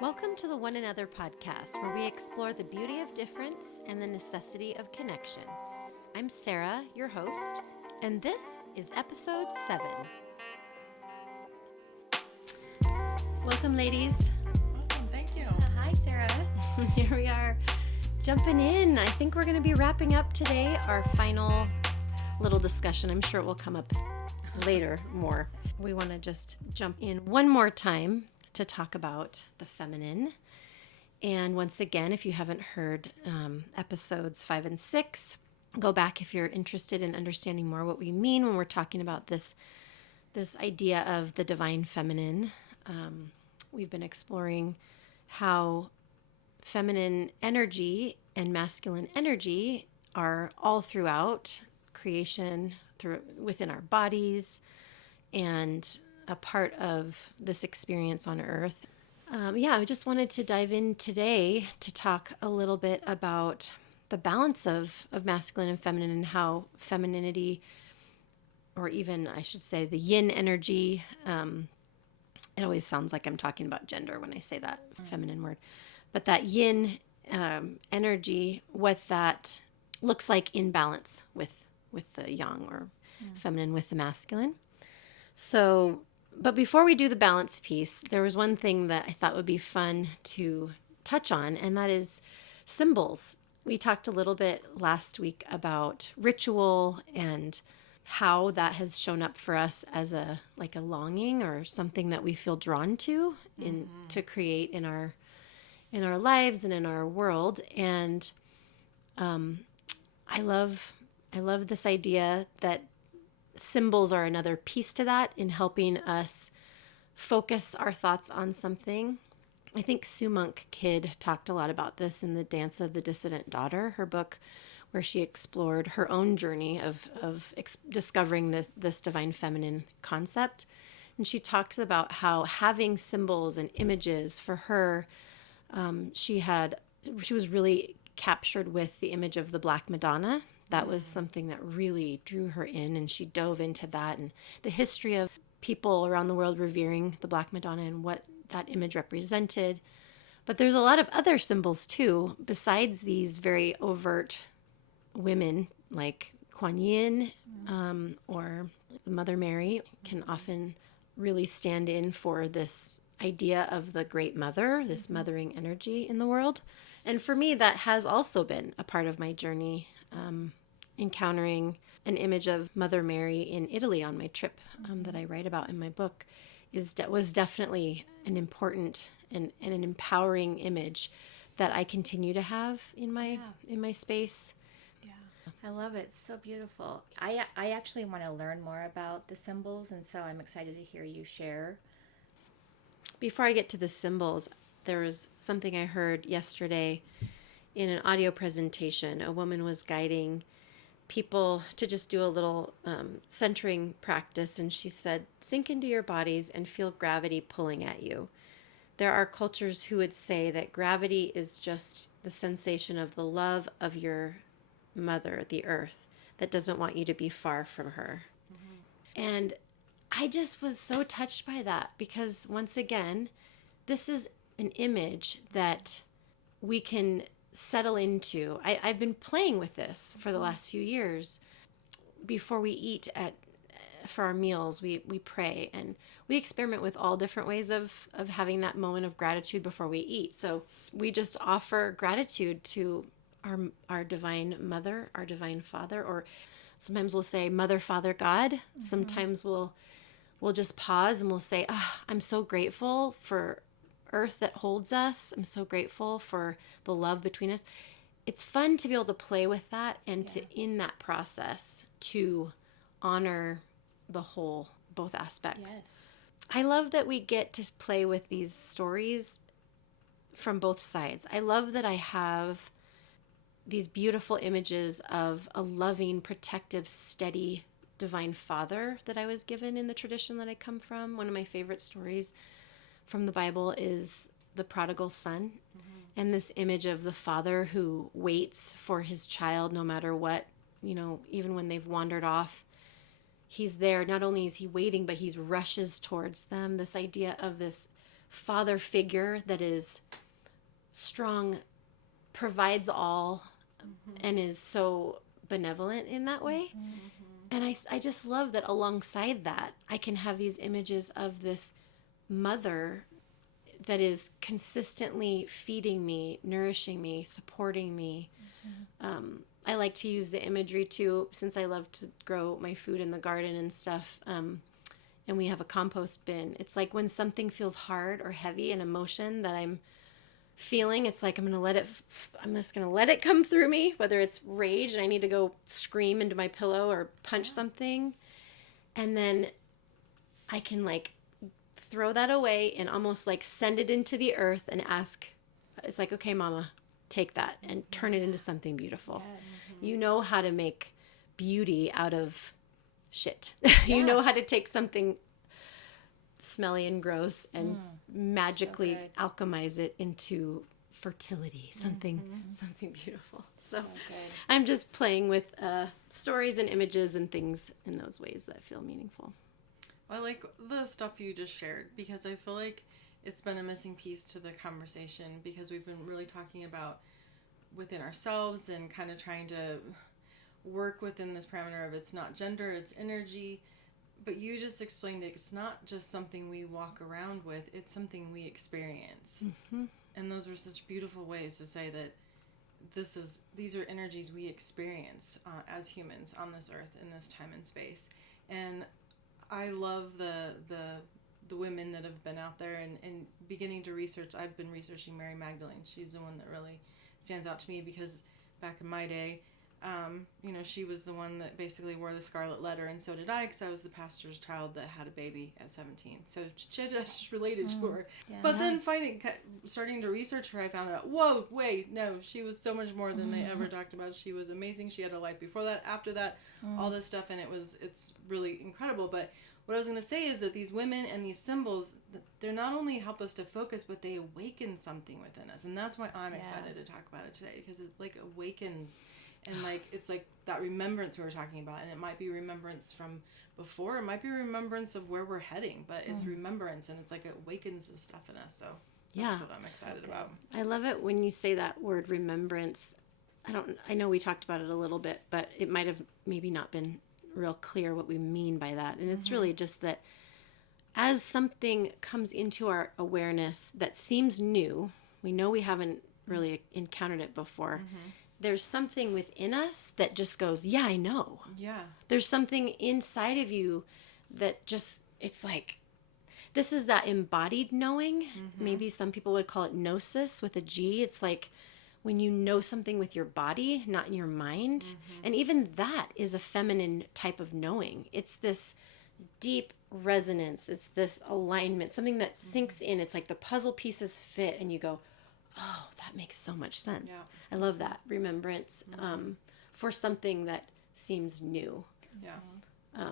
Welcome to the One Another podcast, where we explore the beauty of difference and the necessity of connection. I'm Sarah, your host, and this is episode 7. Welcome, ladies. Welcome, thank you. Hi, Sarah. Here we are, jumping in. I think we're going to be wrapping up today our final little discussion. I'm sure it will come up later more. We want to just jump in one more time to talk about the feminine. And once again, if you haven't heard episodes 5 and 6, go back if you're interested in understanding more what we mean when we're talking about this idea of the divine feminine. We've been exploring how feminine energy and masculine energy are all throughout creation, within our bodies, and a part of this experience on Earth. I just wanted to dive in today to talk a little bit about the balance of masculine and feminine, and how femininity, or even I should say the yin energy, it always sounds like I'm talking about gender when I say that feminine word, but that yin energy, what that looks like in balance with the yang, or feminine with the masculine. So, but before we do the balance piece, there was one thing that I thought would be fun to touch on, and that is symbols. We talked a little bit last week about ritual and how that has shown up for us as a longing, or something that we feel drawn to to create in our lives and in our world. And I love this idea that symbols are another piece to that in helping us focus our thoughts on something. I think Sue Monk Kidd talked a lot about this in The Dance of the Dissident Daughter, her book, where she explored her own journey of discovering this divine feminine concept. And she talked about how having symbols and images for her, she was really captured with the image of the Black Madonna. That was something that really drew her in, and she dove into that and the history of people around the world revering the Black Madonna and what that image represented. But there's a lot of other symbols too, besides these very overt women, like Kuan Yin, or Mother Mary can often really stand in for this idea of the Great Mother, this mothering energy in the world. And for me, that has also been a part of my journey, encountering an image of Mother Mary in Italy on my trip that I write about in my book was definitely an important and an empowering image that I continue to have in my space. Yeah, I love it. It's so beautiful. I actually want to learn more about the symbols, and so I'm excited to hear you share. Before I get to the symbols, there was something I heard yesterday in an audio presentation. A woman was guiding people to just do a little centering practice, and she said, sink into your bodies and feel gravity pulling at you. There are cultures who would say that gravity is just the sensation of the love of your mother, the earth, that doesn't want you to be far from her. Mm-hmm. And I just was so touched by that, because once again, this is an image that we can settle into. I've been playing with this for the last few years. Before we eat for our meals, we pray, and we experiment with all different ways of having that moment of gratitude before we eat. So we just offer gratitude to our divine mother, our divine father, or sometimes we'll say Mother, Father, God. Mm-hmm. Sometimes we'll just pause and we'll say, I'm so grateful for earth that holds us. I'm so grateful for the love between us. It's fun to be able to play with that, and to, in that process, to honor the whole, both aspects. Yes. I love that we get to play with these stories from both sides. I love that I have these beautiful images of a loving, protective, steady, divine father that I was given in the tradition that I come from. One of my favorite stories from the Bible is the prodigal son, and this image of the father who waits for his child no matter what, even when they've wandered off. He's there. Not only is he waiting, but he rushes towards them. This idea of this father figure that is strong, provides all, and is so benevolent in that way. And I just love that alongside that, I can have these images of this mother that is consistently feeding me, nourishing me, supporting me. I like to use the imagery too, since I love to grow my food in the garden and stuff. And we have a compost bin. It's like when something feels hard or heavy, an emotion that I'm feeling, it's like I'm just going to let it come through me, whether it's rage and I need to go scream into my pillow or punch something. And then I can like throw that away and almost like send it into the earth and ask, it's like, okay, mama, take that and turn it into something beautiful. Yes. You know how to make beauty out of shit. You know how to take something smelly and gross and magically alchemize it into fertility, something beautiful. So I'm just playing with stories and images and things in those ways that feel meaningful. I like the stuff you just shared, because I feel like it's been a missing piece to the conversation, because we've been really talking about within ourselves and kind of trying to work within this parameter of it's not gender, it's energy. But you just explained it. It's not just something we walk around with. It's something we experience. And those were such beautiful ways to say that these are energies we experience as humans on this earth in this time and space. And I love the women that have been out there and beginning to research. I've been researching Mary Magdalene. She's the one that really stands out to me, because back in my day, she was the one that basically wore the scarlet letter, and so did I, because I was the pastor's child that had a baby at 17. So she just related to her. Yeah. But then starting to research her, I found out, whoa, wait, no, she was so much more than they ever talked about. She was amazing. She had a life before that, after that, all this stuff, and it's really incredible. But what I was going to say is that these women and these symbols, they're not only help us to focus, but they awaken something within us, and that's why I'm excited to talk about it today, because it like awakens. And like it's like that remembrance we were talking about, and it might be remembrance from before, it might be remembrance of where we're heading, but it's remembrance, and it's like it awakens this stuff in us. So that's what I'm excited about. I love it when you say that word remembrance. I know we talked about it a little bit, but it might have maybe not been real clear what we mean by that. And it's really just that as something comes into our awareness that seems new, we know we haven't really encountered it before. There's something within us that just goes, yeah, I know. Yeah. There's something inside of you that just, it's like, this is that embodied knowing. Maybe some people would call it gnosis with a G. It's like when you know something with your body, not in your mind. And even that is a feminine type of knowing. It's this deep resonance. It's this alignment, something that sinks in. It's like the puzzle pieces fit and you go, oh, that makes so much sense. Yeah. I love that remembrance for something that seems new. Yeah.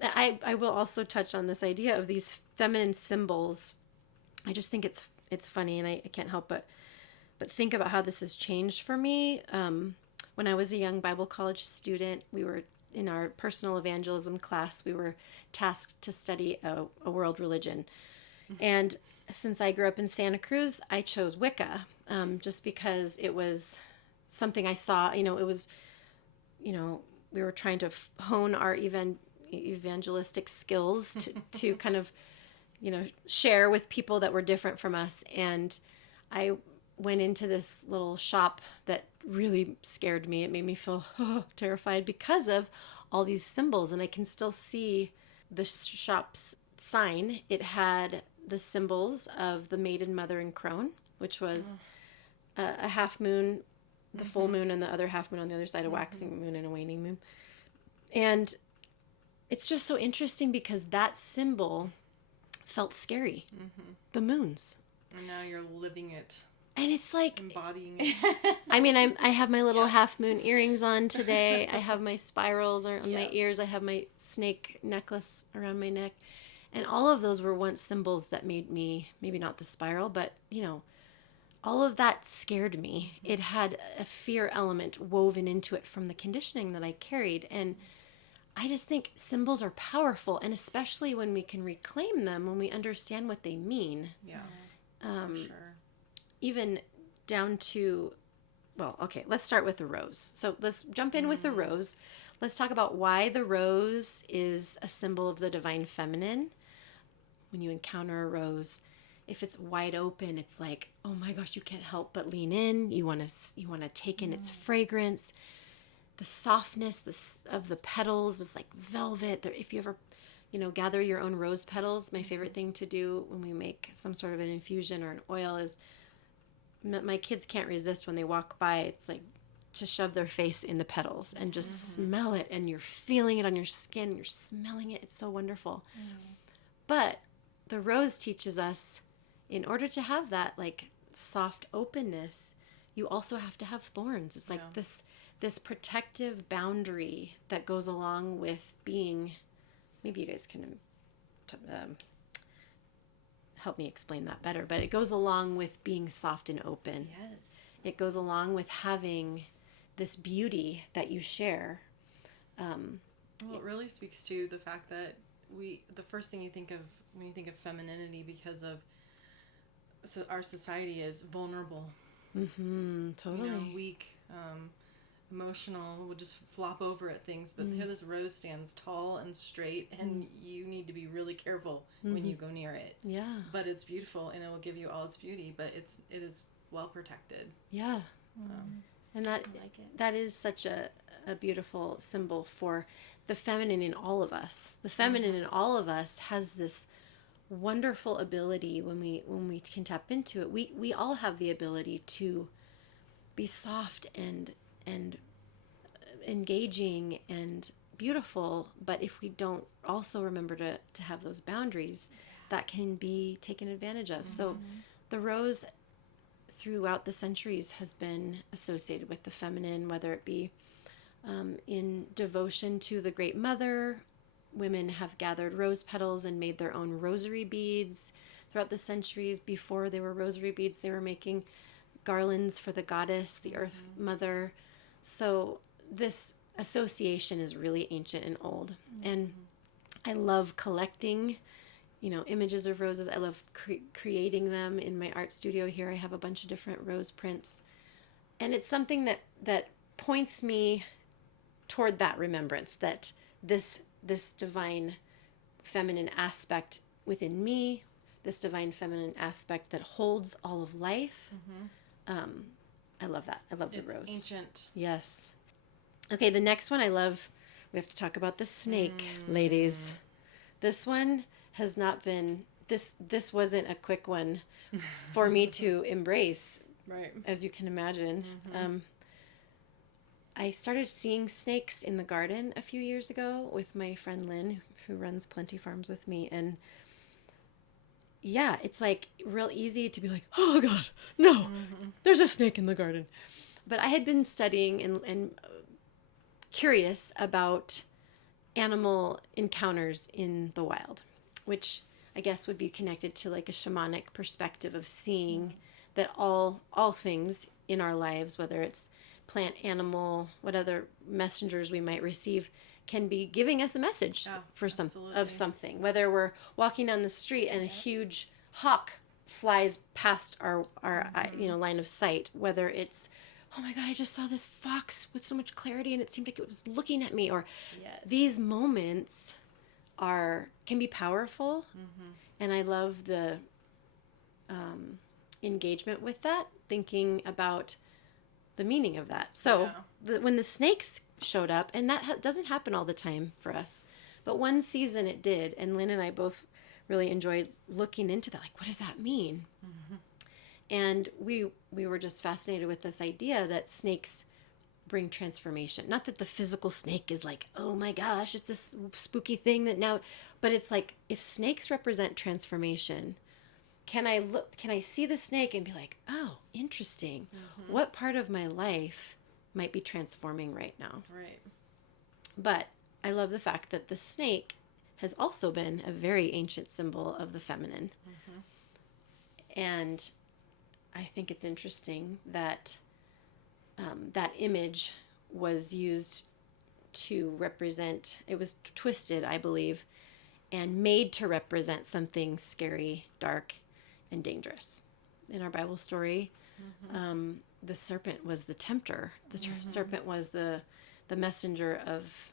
I will also touch on this idea of these feminine symbols. I just think it's funny, and I can't help but think about how this has changed for me. When I was a young Bible college student, we were in our personal evangelism class. We were tasked to study a world religion, and since I grew up in Santa Cruz, I chose Wicca, just because it was something I saw. It was, we were trying to hone our evangelistic skills to kind of, share with people that were different from us. And I went into this little shop that really scared me. It made me feel terrified because of all these symbols. And I can still see the shop's sign. It had the symbols of the maiden, mother, and crone, which was a half moon, the full moon, and the other half moon on the other side, a waxing moon and a waning moon. And it's just so interesting because that symbol felt scary. The moons. And now you're living it. And it's like embodying it. I mean, I have my little half moon earrings on today. I have my spirals on my ears. I have my snake necklace around my neck. And all of those were once symbols that made me, maybe not the spiral, but, all of that scared me. It had a fear element woven into it from the conditioning that I carried. And I just think symbols are powerful, and especially when we can reclaim them, when we understand what they mean. Yeah, for sure. Even down to, well, okay, let's start with the rose. So let's jump in with the rose. Let's talk about why the rose is a symbol of the divine feminine. When you encounter a rose, if it's wide open, it's like, oh my gosh, you can't help but lean in. You want to take in its fragrance, the softness of the petals, just like velvet. If you ever, gather your own rose petals, my favorite thing to do when we make some sort of an infusion or an oil is, my kids can't resist when they walk by. It's like to shove their face in the petals and just smell it, and you're feeling it on your skin. You're smelling it. It's so wonderful. But the rose teaches us, in order to have that like soft openness, you also have to have thorns. It's like this protective boundary that goes along with being. Maybe you guys can help me explain that better. But it goes along with being soft and open. Yes. It goes along with having this beauty that you share. Well, it really speaks to the fact that the first thing you think of when you think of femininity, because of our society, is vulnerable. Totally. Weak, emotional, will just flop over at things. But here this rose stands tall and straight, and you need to be really careful when you go near it. Yeah. But it's beautiful, and it will give you all its beauty, but it is well protected. Yeah. And that like it. that is such a beautiful symbol for the feminine in all of us. The feminine in all of us has this wonderful ability when we can tap into it. We all have the ability to be soft and engaging and beautiful, but if we don't also remember to have those boundaries, that can be taken advantage of. So the rose throughout the centuries has been associated with the feminine, whether it be in devotion to the Great Mother. Women have gathered rose petals and made their own rosary beads throughout the centuries. Before they were rosary beads, they were making garlands for the goddess, the Earth Mother. So this association is really ancient and old. And I love collecting, images of roses. I love creating them in my art studio here. I have a bunch of different rose prints. And it's something that points me toward that remembrance, that this divine feminine aspect within me, this divine feminine aspect that holds all of life. I love that. I love the rose. It's ancient. Yes. Okay, the next one I love, we have to talk about the snake, ladies. This one has not been, this wasn't a quick one for me to embrace, Right. as you can imagine. I started seeing snakes in the garden a few years ago with my friend Lynn, who runs Plenty Farms with me. And yeah, it's like real easy to be like, oh God, no, there's a snake in the garden. But I had been studying and curious about animal encounters in the wild, which I guess would be connected to like a shamanic perspective of seeing that all things in our lives, whether it's plant, animal, what other messengers we might receive, can be giving us a message for something. Whether we're walking down the street and a huge hawk flies past our line of sight, whether it's, oh my God, I just saw this fox with so much clarity and it seemed like it was looking at me, or these moments can be powerful. And I love the engagement with that, thinking about the meaning of that. So when the snakes showed up, and that doesn't happen all the time for us, but one season it did, and Lynn and I both really enjoyed looking into that, like, what does that mean? And we were just fascinated with this idea that snakes bring transformation. Not that the physical snake is like, oh my gosh, it's this spooky thing that now, but it's like, if snakes represent transformation, can I see the snake and be like, oh, interesting. What part of my life might be transforming right now? Right. But I love the fact that the snake has also been a very ancient symbol of the feminine. And I think it's interesting that that image was used to represent, it was twisted, I believe, and made to represent something scary, dark, and dangerous. In our Bible story, the serpent was the tempter. The serpent was the messenger of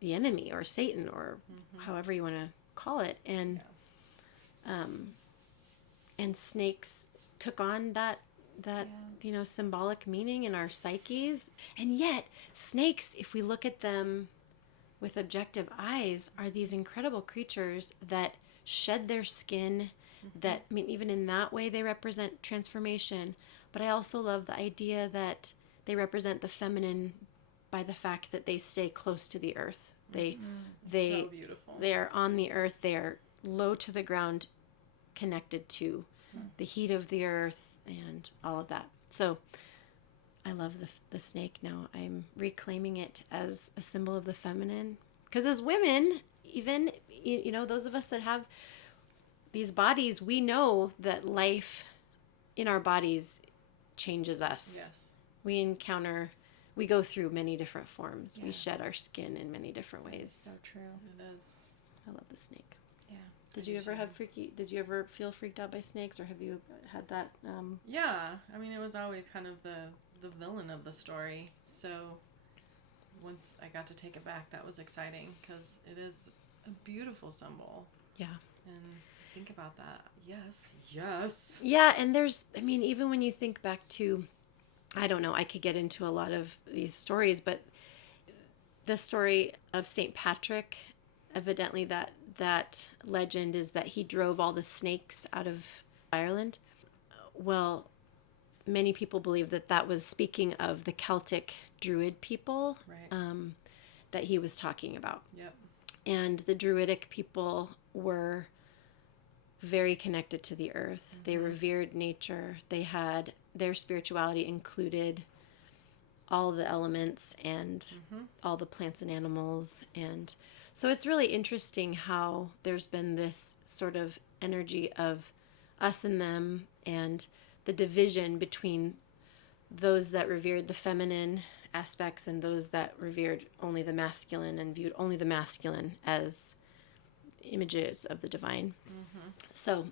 the enemy, or Satan, or however you want to call it. And and snakes took on that symbolic meaning in our psyches. And yet snakes, if we look at them with objective eyes, are these incredible creatures that shed their skin, that, I mean, even in that way they represent transformation. But I also love the idea that they represent the feminine by the fact that they stay close to the earth. They So beautiful. they are on the earth, they are low to the ground, connected to the heat of the earth and all of that. So I love the snake now. I'm reclaiming it as a symbol of the feminine. Because as women, even, those of us that have these bodies, we know that life in our bodies changes us. Yes. We go through many different forms. Yeah. We shed our skin in many different ways. So true. It is. I love the snake. Yeah. Did you ever feel freaked out by snakes, or have you had that? Yeah. I mean, it was always kind of the villain of the story. So once I got to take it back, that was exciting, because it is a beautiful symbol. Yeah. And think about that. Yes. Yeah, and even when you think back to, I don't know, I could get into a lot of these stories, but the story of St. Patrick, evidently that legend is that he drove all the snakes out of Ireland. Well, many people believe that was speaking of the Celtic Druid people, Right. that he was talking about. Yep. And the Druidic people were very connected to the earth. They revered nature. They had, their spirituality included all the elements and all the plants and animals. And so it's really interesting how there's been this sort of energy of us and them, and the division between those that revered the feminine aspects and those that revered only the masculine and viewed only the masculine as images of the divine. So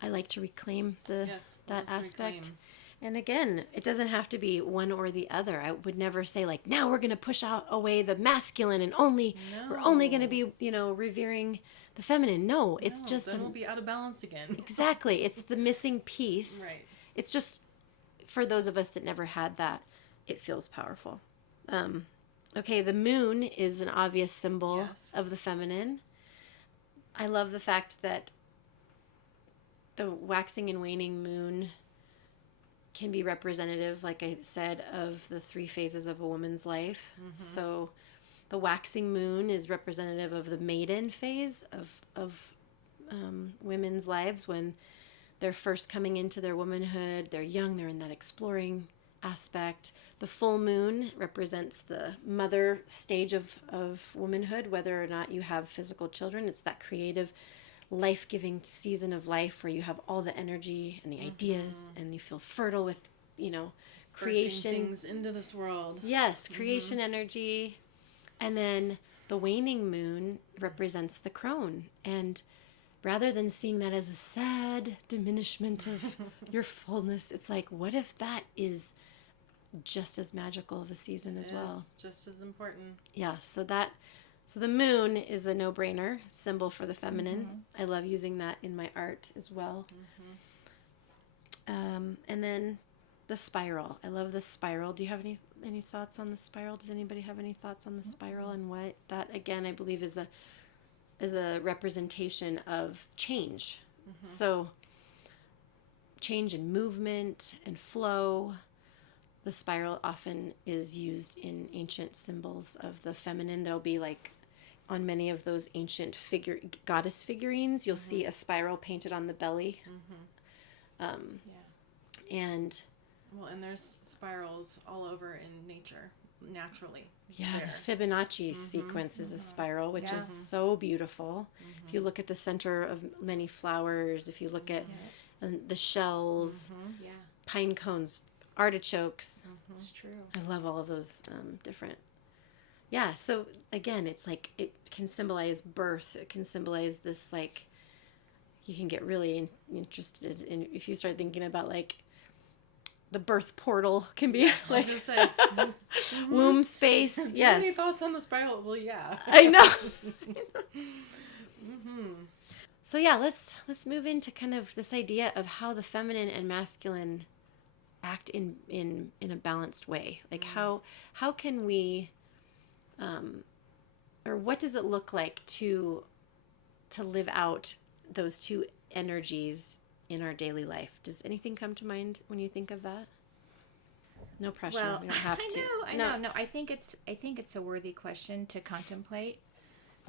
I like to reclaim that let's aspect. reclaim. And again, it doesn't have to be one or the other. I would never say, like, now we're going to push away the masculine and we're only going to be, revering the feminine. No, it's just then we'll be out of balance again. exactly. It's the missing piece. Right. It's just, for those of us that never had that, it feels powerful. Okay, the moon is an obvious symbol Yes. of the feminine. I love the fact that the waxing and waning moon can be representative, like I said, of the 3 phases of a woman's life. So the waxing moon is representative of the maiden phase of women's lives, when they're first coming into their womanhood. They're young, they're in that exploring aspect. The full moon represents the mother stage of womanhood, whether or not you have physical children. It's that creative, life-giving season of life where you have all the energy and the ideas, and you feel fertile with, creation. Birthing things into this world. Yes, creation energy. And then the waning moon represents the crone. And rather than seeing that as a sad diminishment of your fullness, it's like, what if that is just as magical of a season as well? Just as important. Yeah, so the moon is a no-brainer symbol for the feminine. I love using that in my art as well. And then the spiral. I love the spiral. Do you have any thoughts on the spiral? Does anybody have any thoughts on the spiral and what that, again, I believe is a representation of change. So change in movement and flow. The spiral often is used in ancient symbols of the feminine. There'll be, like, on many of those ancient goddess figurines, you'll see a spiral painted on the belly. And there's spirals all over in nature, naturally. yeah, there. the Fibonacci sequence is a spiral, which is so beautiful. If you look at the center of many flowers, if you look at the shells, pine cones, artichokes. It's true. I love all of those different Yeah, so again, it's like it can symbolize birth. It can symbolize this, like, you can get really interested in, if you start thinking about like the birth portal can be like womb space. Do you Yes. have any thoughts on the spiral? Well, yeah. I know. So yeah, let's move into kind of this idea of how the feminine and masculine act in a balanced way. Like how can we, or what does it look like to live out those two energies in our daily life? Does anything come to mind when you think of that? No pressure. Well, We don't have to. I know. No, I think it's a worthy question to contemplate,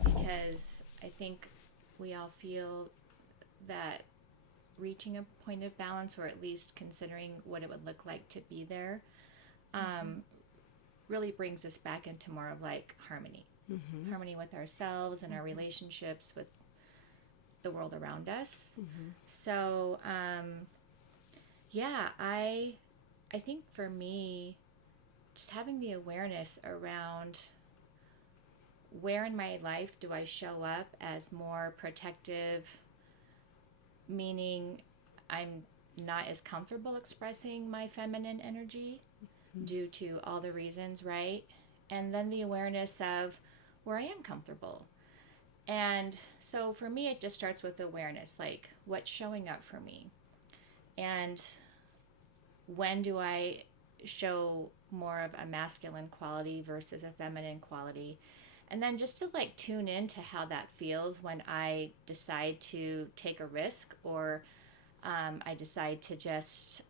because I think we all feel that reaching a point of balance, or at least considering what it would look like to be there, really brings us back into more of like harmony. Harmony with ourselves and our relationships with the world around us. So, yeah, I think for me, just having the awareness around where in my life do I show up as more protective, meaning I'm not as comfortable expressing my feminine energy due to all the reasons, right? And then the awareness of where I am comfortable. And so for me, it just starts with awareness, like what's showing up for me. And when do I show more of a masculine quality versus a feminine quality? And then just to like tune in to how that feels when I decide to take a risk, or I decide to just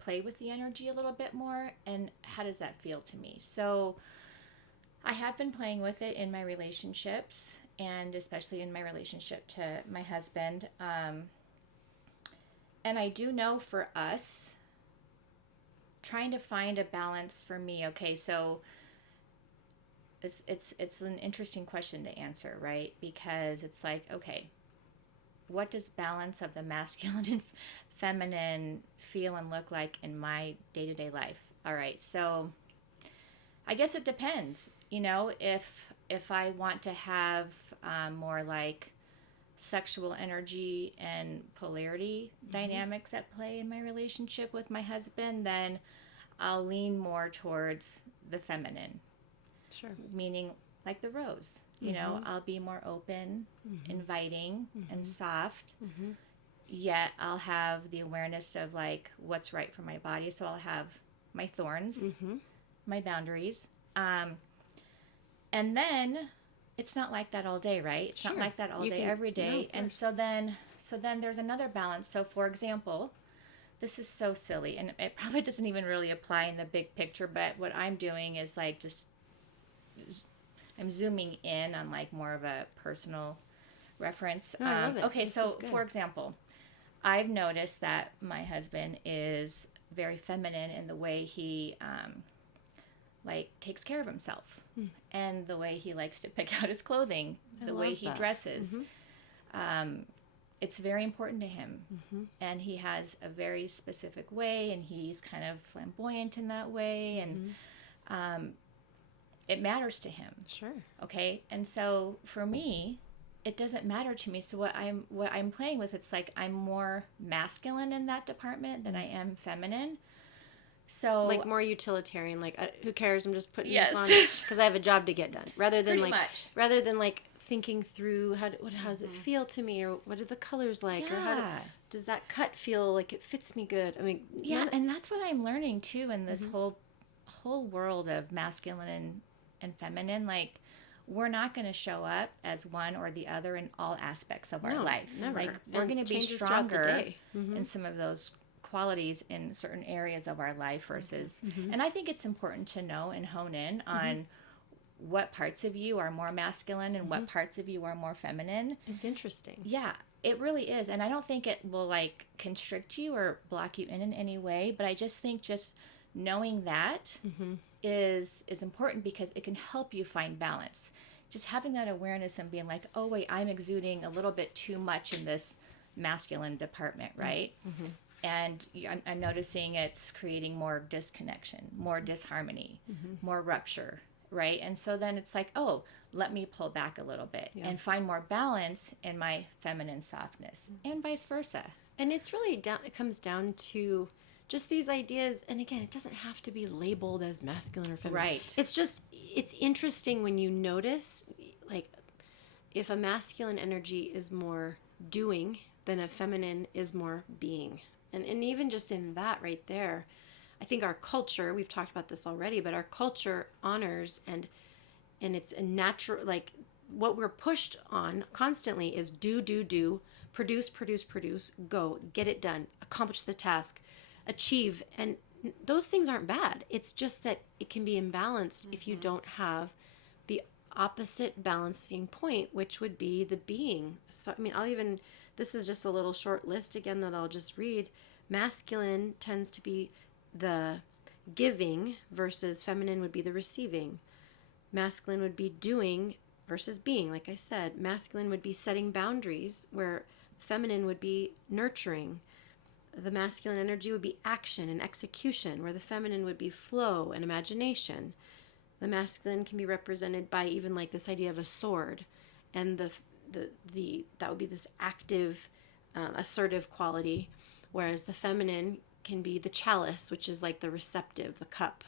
play with the energy a little bit more, and how does that feel to me? So I have been playing with it in my relationships, and especially in my relationship to my husband. And I do know for us, trying to find a balance for me, okay, so it's an interesting question to answer, right? Because it's like, okay, what does balance of the masculine and feminine feel and look like in my day-to-day life? All right, so I guess it depends. You know, if I want to have more like sexual energy and polarity dynamics at play in my relationship with my husband, then I'll lean more towards the feminine. Sure. Meaning like the rose. You know, I'll be more open, inviting, and soft. Yet I'll have the awareness of like what's right for my body. So I'll have my thorns, my boundaries. And then it's not like that all day, right? It's not like that all day, every day. No, and so then there's another balance. So for example, this is so silly, and it probably doesn't even really apply in the big picture, but what I'm doing is like I'm zooming in on like more of a personal reference. No, I love it. Okay, this so for example, I've noticed that my husband is very feminine in the way he like takes care of himself, and the way he likes to pick out his clothing, the way he dresses. It's very important to him, and he has a very specific way, and he's kind of flamboyant in that way, and it matters to him. Sure. Okay, and so for me, it doesn't matter to me. So what I'm playing with, it's like I'm more masculine in that department than I am feminine. So like more utilitarian, like who cares? I'm just putting Yes. this on because I have a job to get done, rather than Pretty like much. Thinking through how does it feel to me, or what are the colors like, or Yeah. does that cut feel like it fits me good? I mean, Yeah, and that's what I'm learning too in this whole world of masculine and feminine. Like, we're not going to show up as one or the other in all aspects of our life. Never. Like, we're going to be Changes throughout the stronger day. in some of those qualities in certain areas of our life versus, and I think it's important to know and hone in on what parts of you are more masculine and what parts of you are more feminine. It's interesting. Yeah, it really is. And I don't think it will like constrict you or block you in any way, but I just think just knowing that is important, because it can help you find balance. Just having that awareness and being like, oh wait, I'm exuding a little bit too much in this masculine department, right? And I'm noticing it's creating more disconnection, more disharmony, more rupture. right? And so then it's like, oh, let me pull back a little bit and find more balance in my feminine softness, and vice versa. And it's really it comes down to just these ideas. And again, it doesn't have to be labeled as masculine or feminine. Right. It's interesting when you notice, like, if a masculine energy is more doing, then a feminine is more being. And even just in that right there, I think our culture, we've talked about this already, but our culture honors and it's a natural, like, what we're pushed on constantly is do, produce, go, get it done, accomplish the task, achieve. And those things aren't bad. It's just that it can be imbalanced if you don't have the opposite balancing point, which would be the being. So, I mean, this is just a little short list again that I'll just read. Masculine tends to be the giving versus feminine would be the receiving. Masculine would be doing versus being, like I said. Masculine would be setting boundaries, where feminine would be nurturing. The masculine energy would be action and execution, where the feminine would be flow and imagination. The masculine can be represented by even like this idea of a sword, and the that would be this active, assertive quality, whereas the feminine can be the chalice, which is like the receptive, the cup,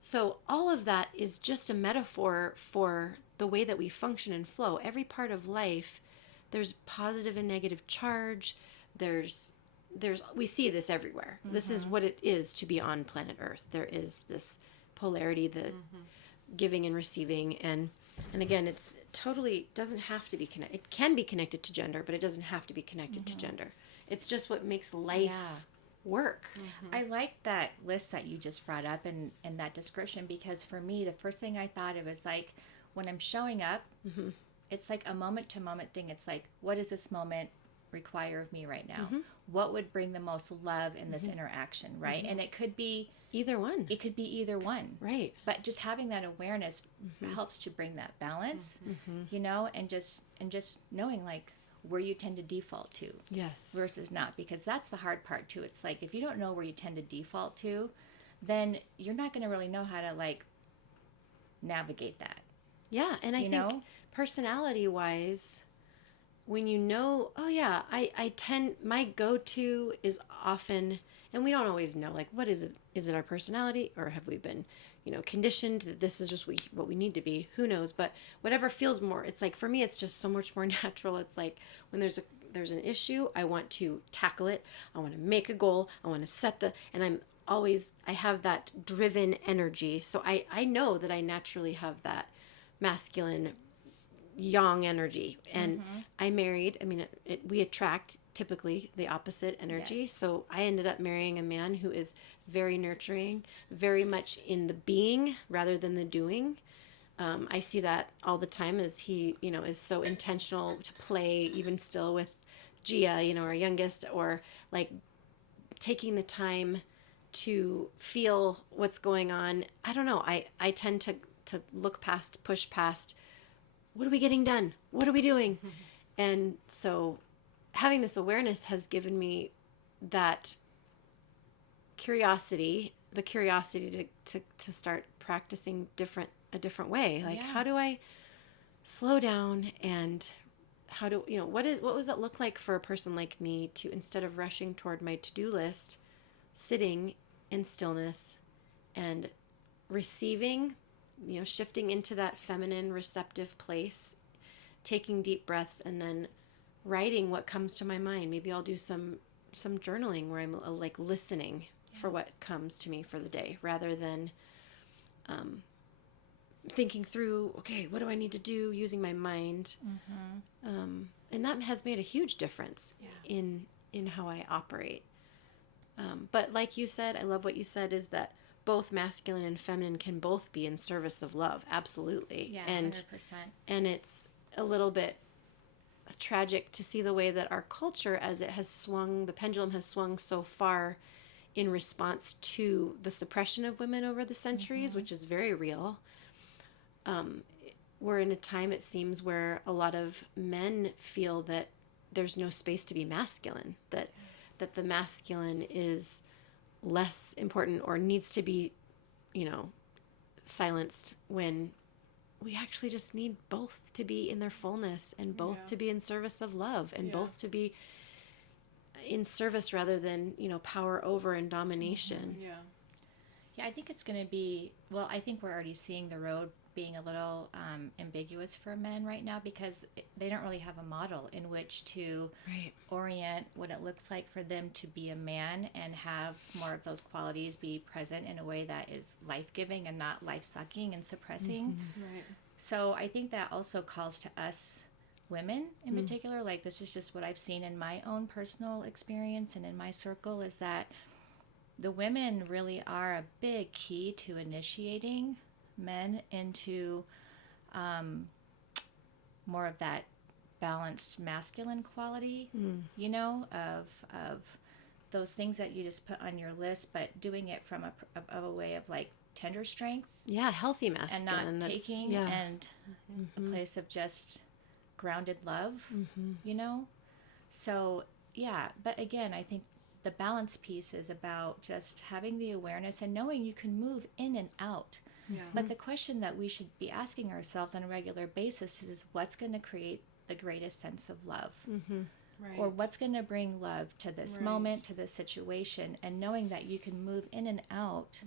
So all of that is just a metaphor for the way that we function and flow. Every part of life, there's positive and negative charge. We see this everywhere. This is what it is to be on planet Earth. There is this polarity, the giving and receiving, and again, it's totally doesn't have to be connected. It can be connected to gender, but it doesn't have to be connected to gender. It's just what makes life work. I like that list that you just brought up and that description, because for me, the first thing I thought of was like, when I'm showing up, it's like a moment to moment thing. It's like, what does this moment require of me right now? What would bring the most love in this interaction, right? And it could be either one. It could be either one. Right. But just having that awareness helps to bring that balance, you know, and just knowing like where you tend to default to. Yes. Versus not, because that's the hard part too. It's like if you don't know where you tend to default to, then you're not going to really know how to like navigate that. Yeah, and I think personality wise, when you know, oh yeah, I tend, my go-to is often, and we don't always know, like, what is it? Is it our personality, or have we been, conditioned that this is just what we need to be? Who knows? But whatever feels more, it's like, for me, it's just so much more natural. It's like when there's an issue, I want to tackle it. I want to make a goal. I want to set and I have that driven energy. So I know that I naturally have that masculine yang energy, and I married, we attract typically the opposite energy. Yes. So I ended up marrying a man who is very nurturing, very much in the being rather than the doing. I see that all the time as he, is so intentional to play, even still with Gia, our youngest, or like taking the time to feel what's going on. I don't know. I tend to look past, push past, what are we getting done? What are we doing? And so having this awareness has given me that curiosity, the curiosity to start practicing a different way. Like, how do I slow down, and how do, what does it look like for a person like me to, instead of rushing toward my to-do list, sitting in stillness and receiving, shifting into that feminine receptive place, taking deep breaths, and then writing what comes to my mind. Maybe I'll do some journaling where I'm like listening for what comes to me for the day, rather than thinking through, okay, what do I need to do, using my mind. And that has made a huge difference in how I operate. But like you said, I love what you said, is that both masculine and feminine can both be in service of love. Absolutely. Yeah, and 100%. And it's a little bit tragic to see the way that our culture, as it has swung, the pendulum has swung so far in response to the suppression of women over the centuries, which is very real. We're in a time, it seems, where a lot of men feel that there's no space to be masculine, that the masculine is less important or needs to be, silenced when we actually just need both to be in their fullness and both to be in service of love and both to be in service rather than, power over and domination. Yeah, I think it's going to be, well, I think we're already seeing the road being a little ambiguous for men right now because they don't really have a model in which to orient what it looks like for them to be a man and have more of those qualities be present in a way that is life-giving and not life-sucking and suppressing. Right. So I think that also calls to us women in particular, like this is just what I've seen in my own personal experience and in my circle, is that the women really are a big key to initiating men into more of that balanced masculine quality, of those things that you just put on your list, but doing it from a way of like tender strength. Yeah, healthy masculine. And not taking and a place of just grounded love, So, but again, I think the balance piece is about just having the awareness and knowing you can move in and out. Yeah. But the question that we should be asking ourselves on a regular basis is what's going to create the greatest sense of love? Right. Or what's going to bring love to this moment, to this situation, and knowing that you can move in and out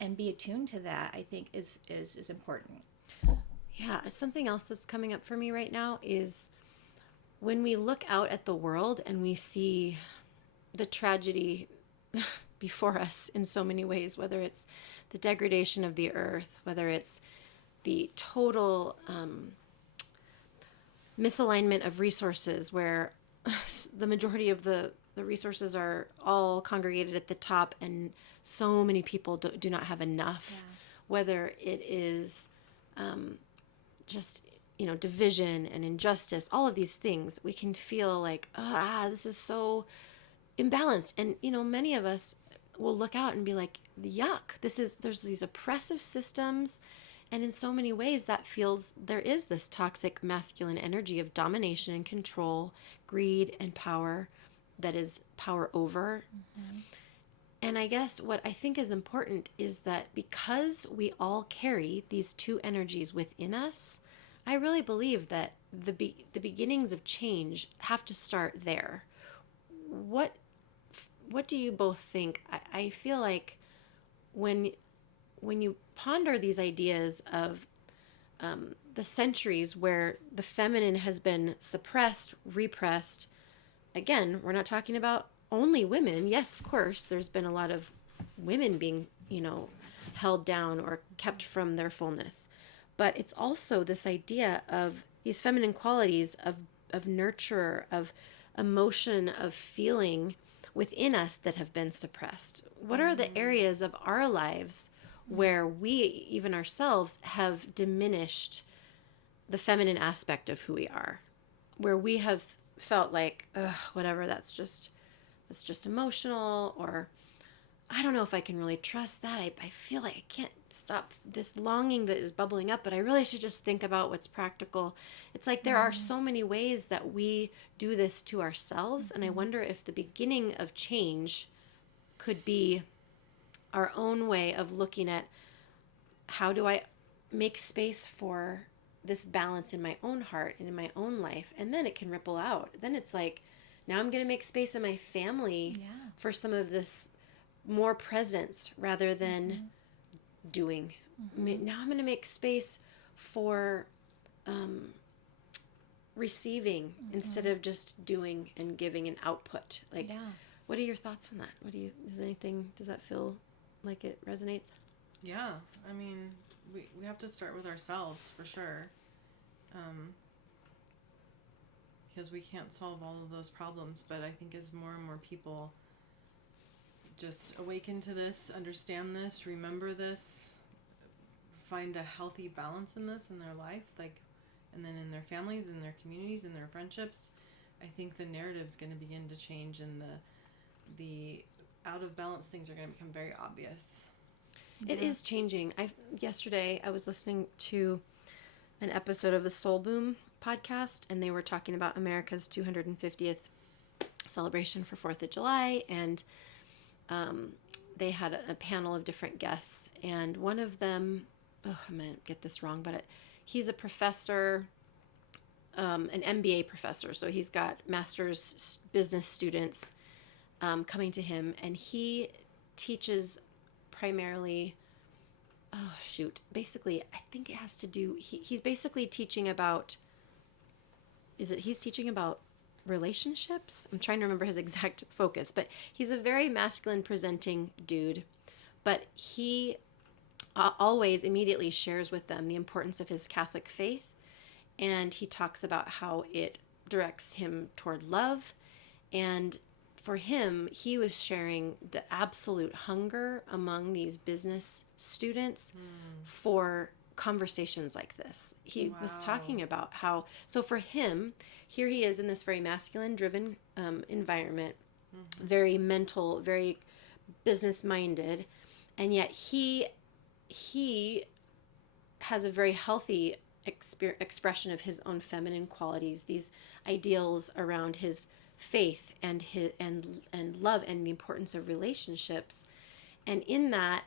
and be attuned to that, I think is important. Yeah, something else that's coming up for me right now is when we look out at the world and we see the tragedy before us in so many ways, whether it's the degradation of the earth, whether it's the total misalignment of resources where the majority of the resources are all congregated at the top and so many people do not have enough, whether it is just, division and injustice, all of these things, we can feel like, this is so imbalanced. And, many of us will look out and be like, yuck, there's these oppressive systems. And in so many ways that there is this toxic masculine energy of domination and control, greed and power that is power over. And I guess what I think is important is that because we all carry these two energies within us, I really believe that the beginnings of change have to start there. What do you both think? I feel like when you ponder these ideas of the centuries where the feminine has been suppressed, repressed, again, we're not talking about only women. Yes, of course, there's been a lot of women being, held down or kept from their fullness. But it's also this idea of these feminine qualities of nurture, of emotion, of feeling within us that have been suppressed. What are the areas of our lives where we, even ourselves, have diminished the feminine aspect of who we are? Where we have felt like, whatever, that's just emotional, or I don't know if I can really trust that. I feel like I can't stop this longing that is bubbling up, but I really should just think about what's practical. It's like there are so many ways that we do this to ourselves, and I wonder if the beginning of change could be our own way of looking at how do I make space for this balance in my own heart and in my own life, and then it can ripple out. Then it's like, now I'm going to make space in my family for some of this more presence rather than doing. Now I'm going to make space for receiving instead of just doing and giving an output. Like, what are your thoughts on that? Does that feel like it resonates? Yeah, I mean, we have to start with ourselves for sure. Because we can't solve all of those problems, but I think as more and more people just awaken to this, understand this, remember this, find a healthy balance in this in their life, and then in their families, in their communities, in their friendships, I think the narrative's going to begin to change, and the out of balance things are going to become very obvious. It is changing. Yesterday I was listening to an episode of the Soul Boom podcast, and they were talking about America's 250th celebration for 4th of July, and they had a panel of different guests, and one of them I'm going to get this wrong, but he's a professor, an MBA professor. So he's got master's business students coming to him, and he teaches primarily, basically, I think it has to do, he's basically teaching about, he's teaching about relationships? I'm trying to remember his exact focus, but he's a very masculine presenting dude, but he always immediately shares with them the importance of his Catholic faith, and he talks about how it directs him toward love. And for him, he was sharing the absolute hunger among these business students for conversations like this. He was talking about how, so for him, here he is in this very masculine driven environment, very mental, very business minded, and yet he has a very healthy expression of his own feminine qualities, these ideals around his faith and love and the importance of relationships. And in that,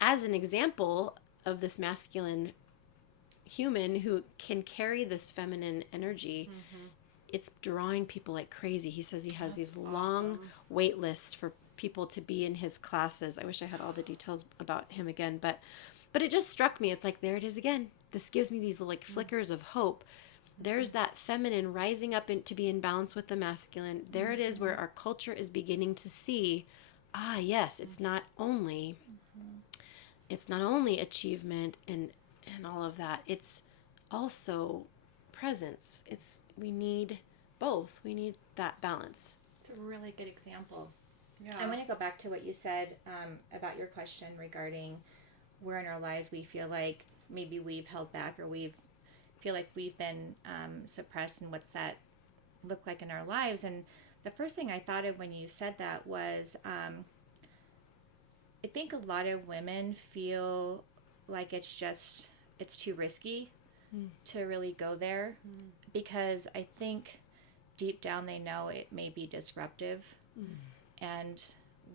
as an example of this masculine human who can carry this feminine energy, it's drawing people like crazy. He says he has these long wait lists for people to be in his classes. I wish I had all the details about him again, but it just struck me. It's like, there it is again. This gives me these like flickers of hope. There's that feminine rising up to be in balance with the masculine. There it is, where our culture is beginning to see, yes, it's not only achievement and all of that. It's also presence. We need both. We need that balance. It's a really good example. Yeah. I want to go back to what you said about your question regarding where in our lives we feel like maybe we've held back, or feel like we've been suppressed, and what's that look like in our lives. And the first thing I thought of when you said that was, I think a lot of women feel like it's too risky to really go there, because I think deep down they know it may be disruptive, and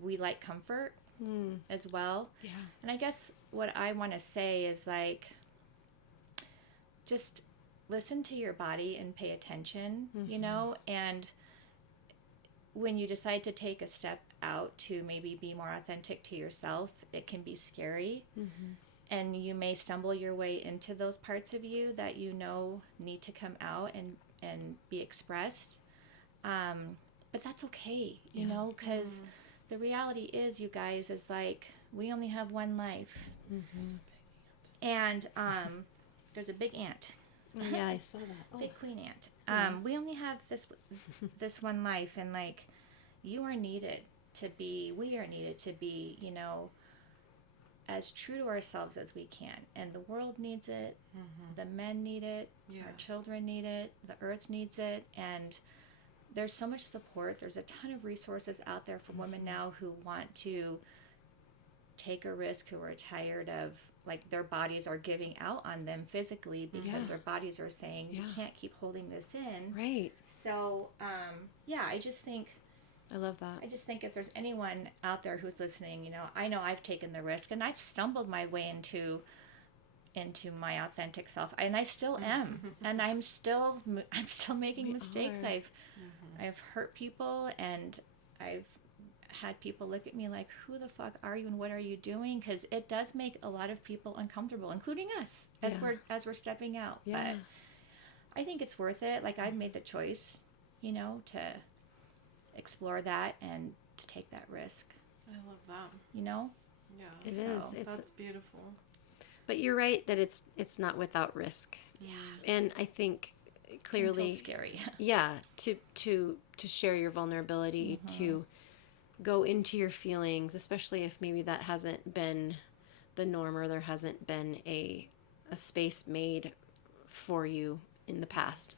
we like comfort as well. Yeah. And I guess what I want to say is, like, just listen to your body and pay attention, and when you decide to take a step out to maybe be more authentic to yourself, it can be scary. And you may stumble your way into those parts of you that need to come out and be expressed. But that's okay, because the reality is, you guys, is like, we only have one life. And there's a big ant. Yeah, I saw that. Big queen ant. We only have this one life, and like, we are needed to be, as true to ourselves as we can. And the world needs it. The men need it. Our children need it. The earth needs it. And there's so much support. There's a ton of resources out there for women now who want to take a risk, who are tired of, like, their bodies are giving out on them physically because their bodies are saying, you can't keep holding this in. Right. So, I just think, I love that. I just think if there's anyone out there who's listening, I know I've taken the risk, and I've stumbled my way into my authentic self, and I still am, and I'm still making mistakes. I've hurt people, and I've had people look at me like, who the fuck are you and what are you doing? Because it does make a lot of people uncomfortable, including us, as we're stepping out. But I think it's worth it. Like, I've made the choice, to explore that and to take that risk. I love that. Yeah, it is. That's beautiful. But you're right that it's not without risk. Yeah. And I think clearly, it's scary. to share your vulnerability, to go into your feelings, especially if maybe that hasn't been the norm, or there hasn't been a space made for you in the past.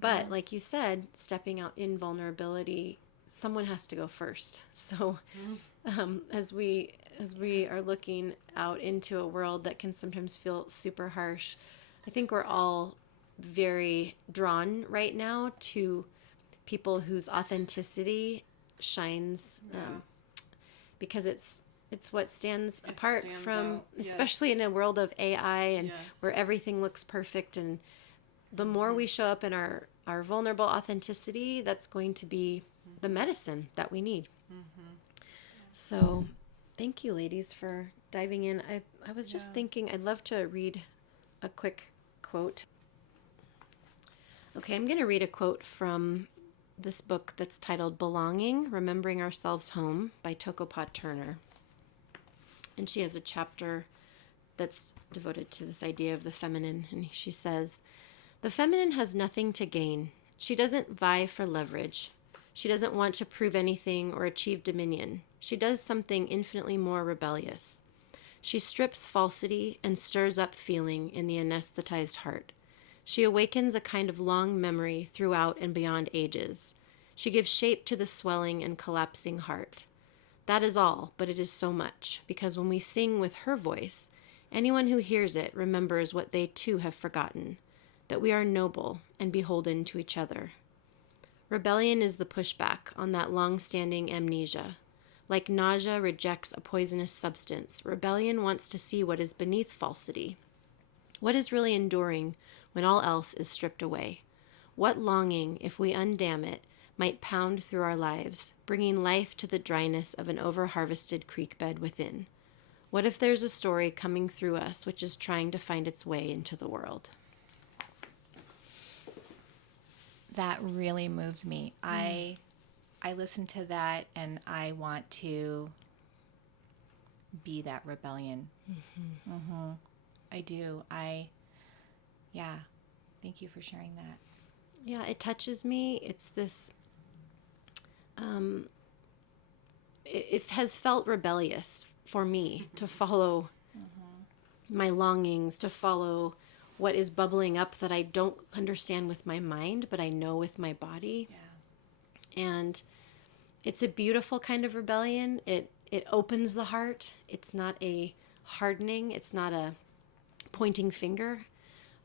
But like you said, stepping out in vulnerability, someone has to go first. So as we are looking out into a world that can sometimes feel super harsh, I think we're all very drawn right now to people whose authenticity shines, because it's It's what stands apart stands from, out. especially Yes. in a world of AI and Yes. where everything looks perfect. And the more we show up in our vulnerable authenticity, that's going to be the medicine that we need. So thank you, ladies, for diving in. I was just thinking I'd love to read a quick quote. Okay, I'm going to read a quote from this book that's titled Belonging, Remembering Ourselves Home by Tokopot Turner. And she has a chapter that's devoted to this idea of the feminine. And she says, "The feminine has nothing to gain. She doesn't vie for leverage. She doesn't want to prove anything or achieve dominion. She does something infinitely more rebellious. She strips falsity and stirs up feeling in the anesthetized heart. She awakens a kind of long memory throughout and beyond ages. She gives shape to the swelling and collapsing heart. That is all, but it is so much, because when we sing with her voice, anyone who hears it remembers what they too have forgotten, that we are noble and beholden to each other. Rebellion is the pushback on that long-standing amnesia. Like nausea rejects a poisonous substance, rebellion wants to see what is beneath falsity. What is really enduring when all else is stripped away? What longing, if we undam it, might pound through our lives, bringing life to the dryness of an over-harvested creek bed within? What if there's a story coming through us which is trying to find its way into the world?" That really moves me. I listen to that and I want to be that rebellion. I do. Thank you for sharing that. Yeah, it touches me. It's this, it has felt rebellious for me to follow my longings, to follow what is bubbling up that I don't understand with my mind, but I know with my body. Yeah. And it's a beautiful kind of rebellion. It opens the heart. It's not a hardening. It's not a pointing finger.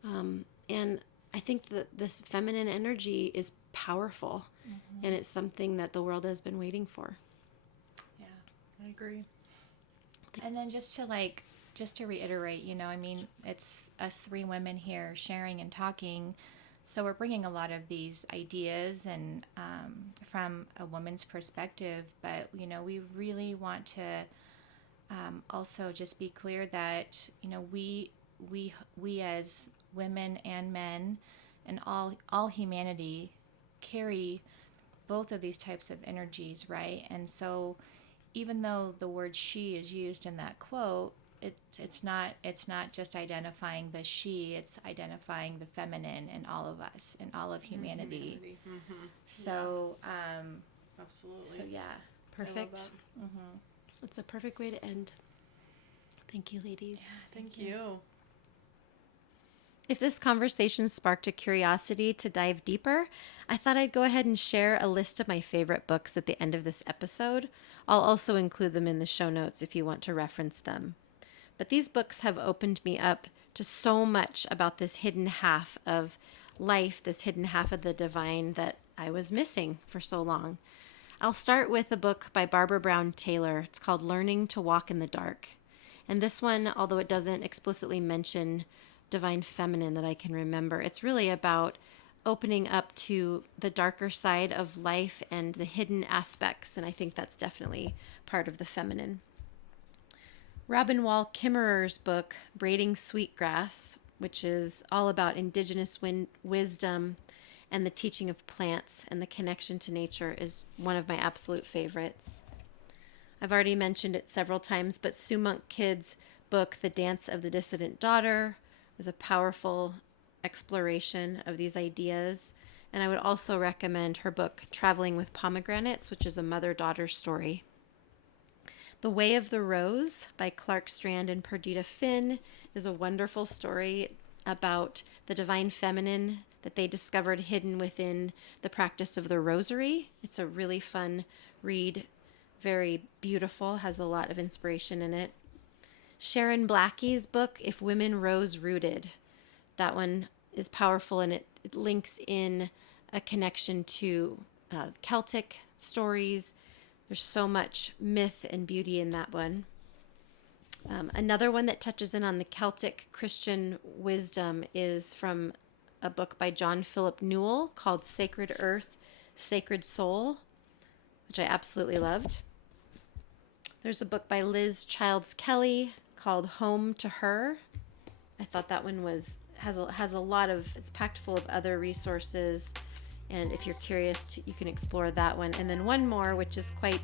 And I think that this feminine energy is powerful, and it's something that the world has been waiting for. Yeah. I agree. And then just to reiterate, it's us three women here sharing and talking. So we're bringing a lot of these ideas and from a woman's perspective, but, we really want to also just be clear that, we as women and men and all humanity carry both of these types of energies, right? And so even though the word she is used in that quote, it's not just identifying the she, it's identifying the feminine in all of us, in all of humanity. So Absolutely. so yeah. Perfect. I love that. It's a perfect way to end. Thank you, ladies. Yeah, thank you. If this conversation sparked a curiosity to dive deeper, I thought I'd go ahead and share a list of my favorite books at the end of this episode. I'll also include them in the show notes if you want to reference them. But these books have opened me up to so much about this hidden half of life, this hidden half of the divine that I was missing for so long. I'll start with a book by Barbara Brown Taylor. It's called Learning to Walk in the Dark. And this one, although it doesn't explicitly mention divine feminine that I can remember, it's really about opening up to the darker side of life and the hidden aspects. And I think that's definitely part of the feminine. Robin Wall Kimmerer's book, Braiding Sweetgrass, which is all about indigenous wisdom and the teaching of plants and the connection to nature, is one of my absolute favorites. I've already mentioned it several times, but Sue Monk Kidd's book, The Dance of the Dissident Daughter, is a powerful exploration of these ideas. And I would also recommend her book, Traveling with Pomegranates, which is a mother-daughter story. The Way of the Rose by Clark Strand and Perdita Finn is a wonderful story about the divine feminine that they discovered hidden within the practice of the rosary. It's a really fun read, very beautiful, has a lot of inspiration in it. Sharon Blackie's book, If Women Rose Rooted. That one is powerful, and it links in a connection to Celtic stories. There's so much myth and beauty in that one. Another one that touches in on the Celtic Christian wisdom is from a book by John Philip Newell called Sacred Earth, Sacred Soul, which I absolutely loved. There's a book by Liz Childs Kelly called Home to Her. I thought that one has a lot of, it's packed full of other resources, and if you're curious, you can explore that one. And then one more, which is quite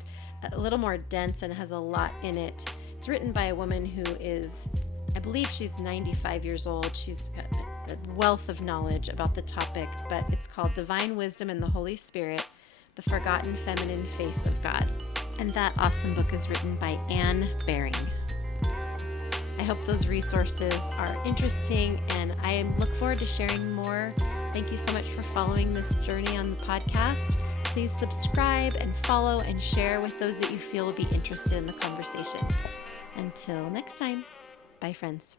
a little more dense and has a lot in it. It's written by a woman who is, I believe she's 95 years old. She's got a wealth of knowledge about the topic, but it's called Divine Wisdom and the Holy Spirit, The Forgotten Feminine Face of God. And that awesome book is written by Anne Baring. I hope those resources are interesting, and I look forward to sharing more. Thank you so much for following this journey on the podcast. Please subscribe and follow and share with those that you feel will be interested in the conversation. Until next time, bye friends.